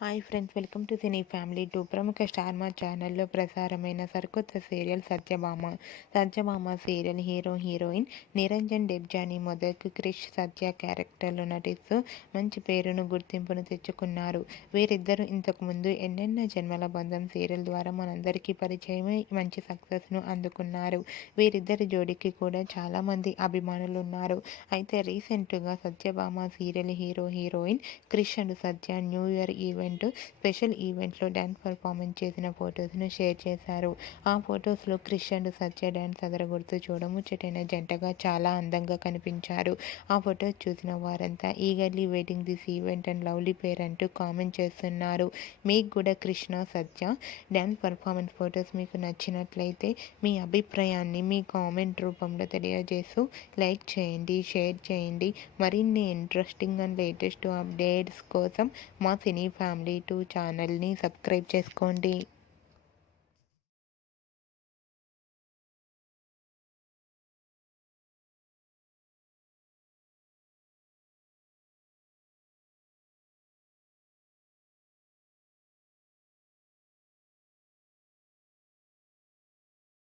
Hi friends, welcome to cine family 2. ప్రముఖ star మా ఛానల్లో ప్రసారమైన సరికొత్త serial Satyabhama serial heroine Niranjan Debjani మొదటి క్రిష్ సత్య క్యారెక్టర్లో నటిస్తూ మంచి పేరును గుర్తింపును తెచ్చుకున్నారు. వీరిద్దరూ ఇంతకుముందు ఎన్నెన్నో జన్మల బంధం సీరియల్ ద్వారా మనందరికీ పరిచయమై మంచి సక్సెస్ను అందుకున్నారు. వీరిద్దరి జోడీకి కూడా చాలామంది అభిమానులు ఉన్నారు. అయితే రీసెంట్గా Satyabhama serial heroine Krish and Satya new year special ఈవెంట్లో డ్యాన్స్ పర్ఫార్మెన్స్ చేసిన ఫొటోస్ను షేర్ చేశారు. ఆ ఫొటోస్లో క్రిష్ అండ్ సత్య డ్యాన్స్ అదరగొడుతూ చూడముచ్చటైన జంటగా చాలా అందంగా కనిపించారు. ఆ ఫొటోస్ చూసిన వారంతా eagerly waiting this event and lovely pair అంటూ కామెంట్ చేస్తున్నారు. మీకు కూడా Krishna Satya dance performance photos మీకు నచ్చినట్లయితే మీ అభిప్రాయాన్ని మీ కామెంట్ రూపంలో తెలియజేస్తూ లైక్ చేయండి, షేర్ చేయండి. మరిన్ని ఇంట్రెస్టింగ్ అండ్ లేటెస్ట్ అప్డేట్స్ కోసం మా సినీ ఫ్యామిలీ 2 ఛానల్ని సబ్స్క్రైబ్ చేసుకోండి.